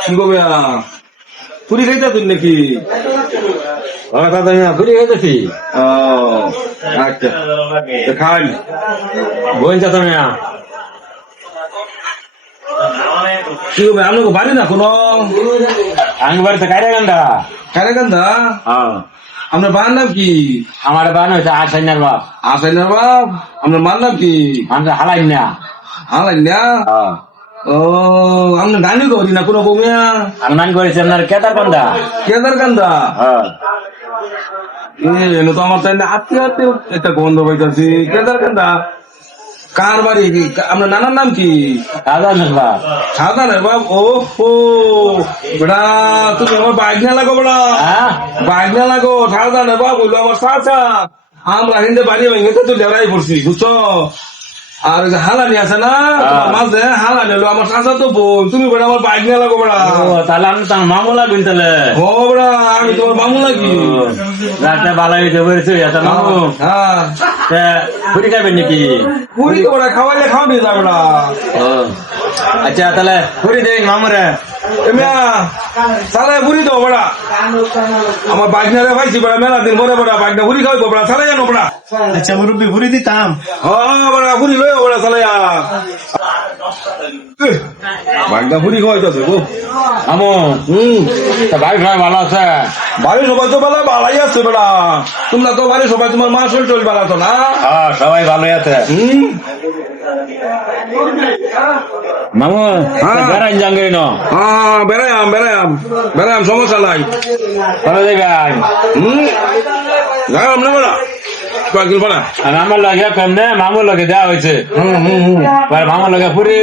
কি করবে পুরি খাইতা তুই নাকি দাদা ঘুরে গেছি ও আচ্ছা। খান বোন কি বাড়ি না কোনো? আমি বাড়িতে হ্যাঁ আপনার নাম কি? আমার বান হয়েছে আট সাইনার বাপ। আসাইনার বাপ? আপনার মার নাম কি? আমরা হালাই না হালাই না হ্যাঁ ও আপনার গানি করি না কোনো বমিয়া? আমি করেছি আপনার কেদার কান্দা। কেদার কান্দা? হ্যাঁ। তো আমার তাই আত্মীয় আত্মীয় একটা গন্ধ পাইতাছি। কেদার কান্দা? কার বাড়ি? আপনার নানার নাম কি? বাপ। বাপ? ও হো বেড়া তুমি আমার বাইক না লাগো বেড়া। হ্যাঁ। বাইক না লাগো সাদা রে বাপ বলল আমার চাচা। আমরা হিন্দে বাড়ি ভেঙে তো লেড়াই পড়ছি বুঝছ? আর ওই যে হালানি আছে না তোমার মাঝে হালানি হলো আমার চাচা তো বোন। তুমি বেড়া আমার বাইক না লাগো বেড়া। ও তাহলে আমি তো মামু লাগবেন তাহলে। ও বেড়া আমি তোমার মামু লাগি। রাতে বালা হইতে পেরেছি এত মামু। হ্যাঁ তা ঘুরে যাবেন নাকি? পুরি তো বেড়া খাওয়াইলে খাওয়াবি যা বেড়া। ও আচ্ছা তাহলে ঘুরে দেন মামুরে। সালে পুরি তো বেড়া। আমার বাইক না রে ভাইছি বেড়া মেলা দিন পরে বেড়া বাইক না পুরি খাওয়াইবো বেড়া সালে জানো বেড়া। আচ্ছা মুরব্বী দিতাম। হ্যাঁ বেড়া পুরি বেড়া বাইক না খাওয়াইতেছে গো মামু হুম তা ভাই ভাই ভালো আছে? বাড়ি সবাই তো বেলা ভালাই আছে বেড়া তোমরা তো বাড়ি সবাই তোমার মা শরীর টল বেলা তো না? হ্যাঁ সবাই ভালো আছে। হুম। মামু হ্যাঁ। বেড়ান জাঙ্গি ন? হ্যাঁ বেড়ায়াম বেড়ায়াম বেড়ায়াম সমস্যা নাই। ভালো দেখান হুম। যাইলাম না বেড়া। কয়েকদিন পড়া আর আমার লগে কমনে মামুর লগে দেওয়া হয়েছে। পরে মামুর লগে পুরি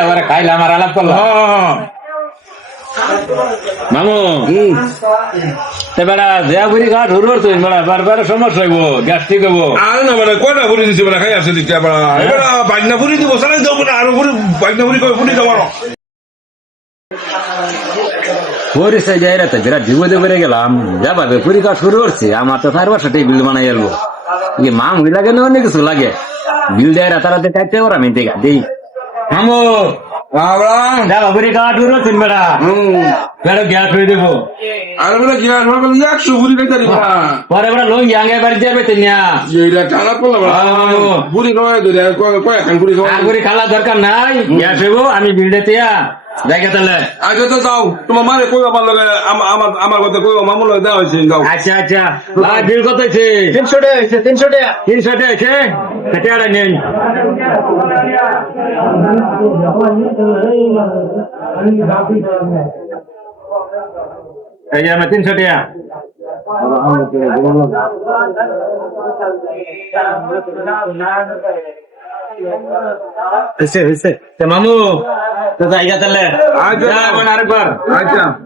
এবারে খাইলে আমার আলাপ করল। হ্যাঁ মামু। হুম। তে বেড়া দেয়া পুরি খাওয়া ঢুর তুই বেড়া বারবার সমস্যা হইব গ্যাস্ট্রিক হইব। আর না বেড়া কয়টা ফুরি দিছি বেড়া খাই আছে দিচ্ছি বেড়া এবার বাইকনা ফুরি দিব সালাই দেবো বেড়া আরও ফুরি বাইকনা ফুরি কই ফুরি দেবো পুরি যাই রে তো বিরাট জীবতে বেড়ে গেলাম। যাবা পুরি শুরু করছি আমার তো চার বছর বিল বানাই এলবো কি মাম হই লাগে না অন্য কিছু লাগে। বিল দেয় রাতারাতে চাইতে ওরা আমি দেখা দেই। মামু বাবা যাবা পুরি খাওয়া ঢুর তুই বেড়া হুম। বেড়া গ্যাস হয়ে দেবো। আর বেড়া কি আর সকাল একশো ফুরি খাইতে দিবা। পরে বেড়া লঙ্গি আগে বাড়ি যাবে তো নিয়া এইটা টানা পড়লা বেড়া হ্যাঁ। ফুরি খাওয়াই ধরে কয় খান ফুরি খাওয়াই আর করে খালা দরকার নাই। গ্যাস আমি বিল দিতে জায়গা তাহলে। আগে তো যাও। তোমার মারে কই আমার লগে আম- আমার আমার কথা কই মামুর লগে দেওয়া হয়েছে যাও। আচ্ছা আচ্ছা। ভাই বিল কত হয়েছে? তিনশো টাকা হয়েছে, তিনশো টাকা। তিনশো টাকা আছে টাকা নেন। এই আমার তিনশো টাকা। হয়েছে হয়েছে। মামু জায়গা তাহলে। আচ্ছা। আরেকবার। আচ্ছা।